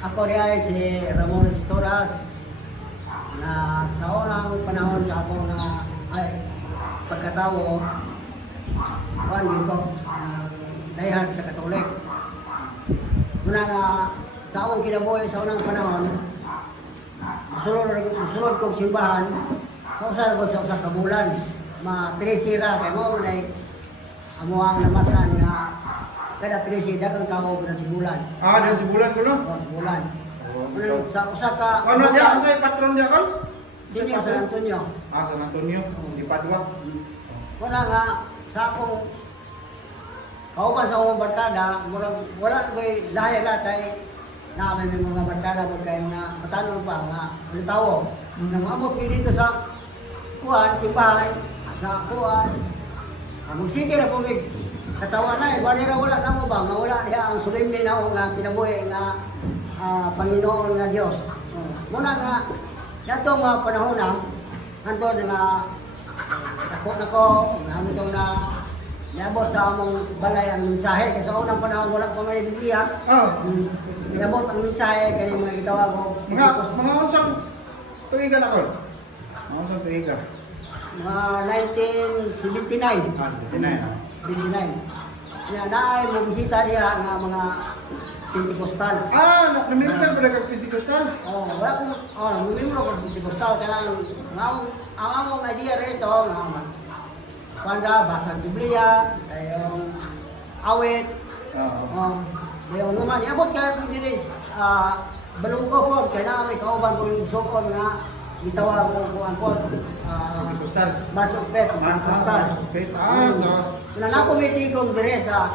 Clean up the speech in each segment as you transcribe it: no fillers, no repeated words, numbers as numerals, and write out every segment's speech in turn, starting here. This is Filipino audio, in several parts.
Ako rin si Ramon Estoras na sa unang panahon sa ako na pagkatawo kuan dito dahihan sa Katolik. Muna nga sa akong kinabuhi sa unang panahon sunod kong simbahan sa usa ko sa usa ka bulan ma-tresira kay mo na amo ang namasan nga kada 13 dagang tao sa sibulan. Di sibulan ko no? Bulan. Sa usa ka ano diya sa patron diya kan? Dini sa San Antonio. San Antonio di Padua. Wala nga sa akong kauban sa akong barkada, wala ko'y lahat na may mga barkada mo kayo na matanong pa nga tawo. Nang amok dito sa kuhan, simbahan, sa kuhan, magsige na po may katawa na wala na mo ba, nga wala niya ang solemne na ako nga kinabuhi nga Panginoon nga Diyos. Muna nga, nato nga panahon na, nandun nga, takot na ko, namin itong na niabot sa among balay ang mensahe. Kasi sa unang panahon, wala pa may Biblia. Niabot ang mensahe, kaya mga gitawa ko. Mga unsang tuigan ako? Mga unsang tuigan? Mga 1979. 79. Kaya naay mo bisita niya nga mga Pentecostal. Namimitan pa na kag Pentecostal? Wala kong, namimuro kong Pentecostal. Kaya ang among idea rito, nga Panda, basa ng Biblia, yung awit, yung naman, iabot kaya kung dili, balungko po, kaya na may kauban ko yung sokon nga, itawag ko kung po, March of Faith, Pentecostal. Kaya na ako may tigong dire sa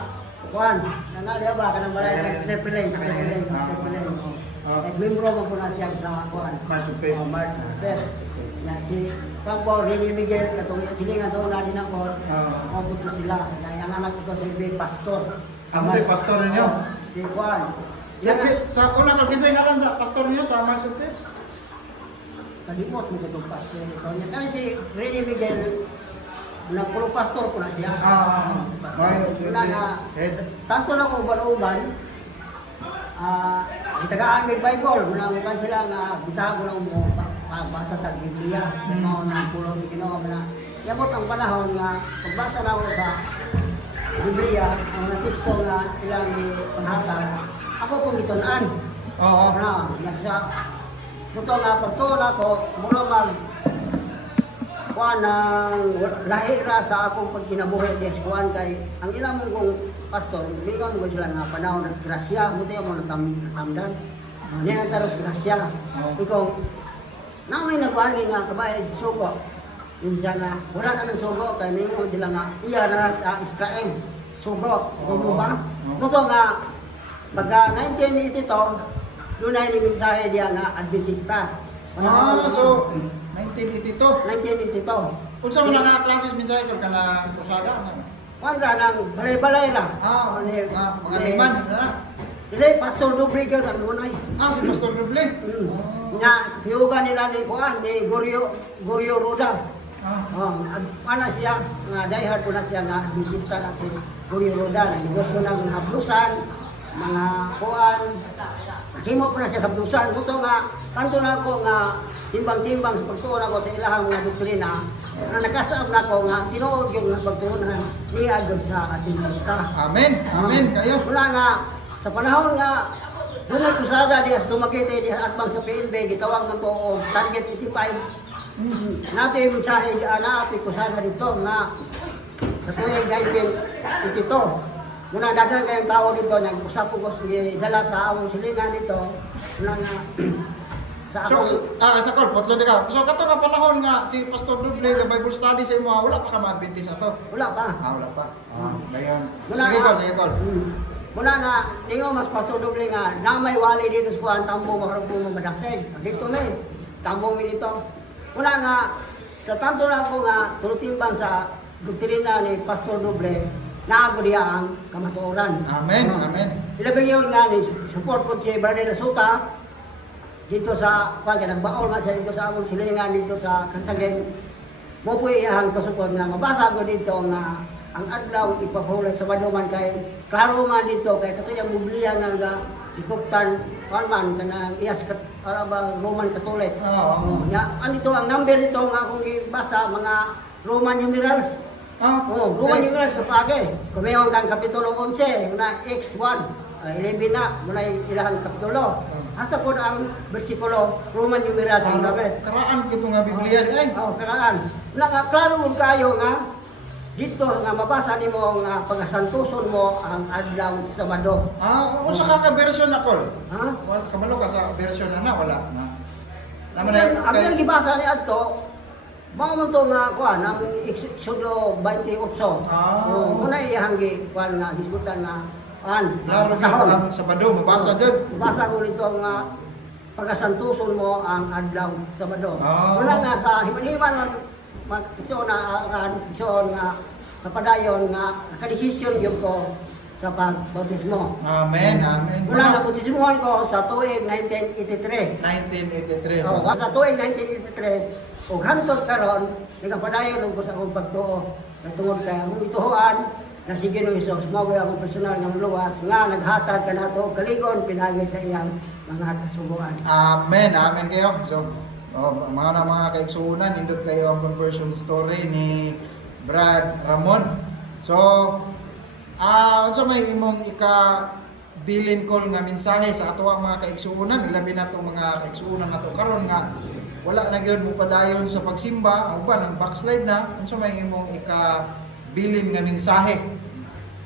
kuhan, na diya ba, kanang balay, Stepileng. Membro mo po na siya sa kuhan. March of Faith. March of Faith. Si Pangpao, Rini Miguel, katong silingan sa una din ako, mabot ko sila. Ang anak ko si Bill Pastor. Ang pastor ninyo? Si Juan. Sa una pag-isay nga lang sa pastor ninyo sa March of Faith? Kalimot mo itong pastor. Kaya si Rini Miguel, puro pastor ko na siya. Una nga, tanto na ko uban-uban, itagaan may Bible, muna sila nga, bitahan ko na basa tag Biblia, mo na pulo ni Ginoo na. Yabot ang panahon nga pagbasa na ako sa Biblia, ang natikso nga ilang panhatag, ako pong gitunan. Nagsa buto nga pagtuon ako, mula kuan ng lahira sa akong pagkinabuhi des kuan kay ang ilang kong pastor, ligaw mo sila nga panahon nas grasya, buti mo natamdan. Niya ang taros grasya. Ikaw na may nagwali nga kabayan sugo. Minsan nga wala na ng sugo kay mingon sila nga iya na sa Israel. Sugo, kuno ba? Buto nga pagka 1982 doon ay ni mensahe diya nga Adventista. So 1982. 1982. Unsa man na klases mensahe ko kana kusada? Wala nang balay-balay ra. Mga liman na. Dili pastor Dubre ka na dunay. Si Pastor Doble. Nga piyuga nila ni kuan ni Gorio Roda. Ana siya nga dayhard ko na siya nga Adventista na si Gorio Roda. Negosyo ng hablusan, mga kuan. Himo ko na siya hablusan. Buto nga kanto na ako nga timbang-timbang sa pagtuon ako sa ilahang nga doktrina. Nakasaab na ako nga tinuod yung pagtuunan niya agad sa Adventista. Amen. Kayo. Wala nga sa panahon nga doon ay kusada diya tumakita diya atbang sa PNB gitawag ng po target 85. Nato yung mensahe diya na ato kusada dito nga sa tuwing 1982. Muna daghang kayong tao dito nag-usap ko dala sa among silingan dito. Muna nga sa sa call potlo ka. So kato nga panahon nga si Pastor Doble nga Bible study sa imo wala pa ka ma-Adventist ato. Wala pa. Wala pa. Dayon. Sige call. Muna nga, tingo mas Pastor Doble nga, na may wali dito sa kuhan, tambo makarap mo madasig. Dito na tambo mi dito. Muna nga, sa tanto na ako nga, tulutimbang sa doktrina ni Pastor Doble, naago diya ang kamatuoran. Amen. Ilabing yun nga ni, support po si Brother Nasuta, dito sa, nagbaol man siya dito sa among silingan dito sa Kansageng. Mo po iyahang pasupod nga, mabasa ko dito nga, ang adlaw ipahulay sa maduman kay klaro man dito kay katuyang Biblia nga ikuptan man kana iyas kat para ba Roman Catholic. Oo. Nya andito ang number nito nga akong gibasa mga Roman numerals. Roman Okay. numerals kapage. Kumayon kang kapitulo 11 na X1 11 na muna ilang kapitulo. Asa po ang bersikulo Roman numerals ang gamit. Karaan kito nga Biblia di ay. Karaan. Nakaklaro mo kayo nga dito nga mabasa nimo nga pagasantuson mo ang adlaw Sabado. Unsa ka version ako? Ha? Wala kamalo ka sa version na wala na. Naman Ang ang gibasa ni adto mao man to nga kuan ang Exodo 28. Muna iyang kuan nga hisgutan nga Laro basahon. ang Sabado mabasa jud. Basa ko nito nga pagasantuson mo ang adlaw Sabado. Muna nga sa himan-himan magkitso na nga napadayon nga nakadesisyon gyud ko sa pagbautismo. Amen, amen. Muna na bautismohan ko sa tuig 1983. 1983. Sa tuig 1983, ug hantod karon nagapadayon ko sa akong pagtuo. Natungod kay akong ituhuan na si Ginoong Hesus mao gyud akong personal nga luwas nga naghatag kanato kaligon pinagi sa iyang mga kasubuan. Amen, amen kayo. So, mga kaigsuunan, indot kayo ang conversion story ni Brad Ramon. So, unsa may imong bilin call nga mensahe sa ato ang mga kaigsuunan, ilabi na itong mga kaigsuunan nato karon nga wala na gyud mo padayon sa pagsimba, ang uban ang backslide na, unsa may imong bilin nga mensahe?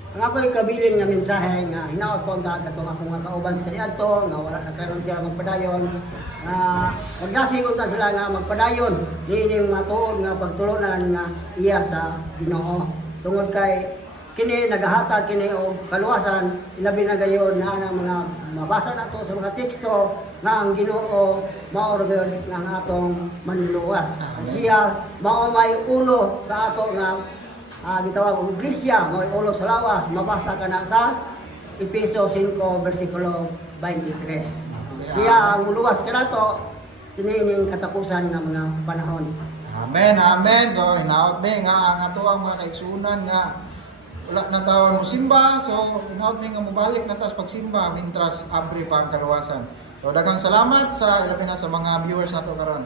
Ang ako'y kabilin nga mensahe nga hinaot ko ang katong akong mga kauban sa kaniadto nga wala na karon sila magpadayon nga magdasig ko ta sila nga magpadayon niining matuod nga pagtulunan nga iya sa Ginoo tungod kay kini nagahatag kini og kaluwasan ilabi na gayon na ang mga mabasa nato sa mga teksto nga ang Ginoo mao ra gyud nga ang atong manluwas. Siya mao may ulo sa ato nga bitawag og iglesia mo ulo sa lawas mabasa ka na sa Efeso 5 bersikulo 23. Siya ang luwas kanato kinining katapusan nga mga panahon. Amen, amen. So hinaot mi nga ang ato ang mga kaigsuunan nga wala na taon mo simba, so hinaot mi nga mobalik na tas pagsimba mintras abri pa ang kaluwasan. So daghang salamat sa ilabi na sa mga viewers nato karon.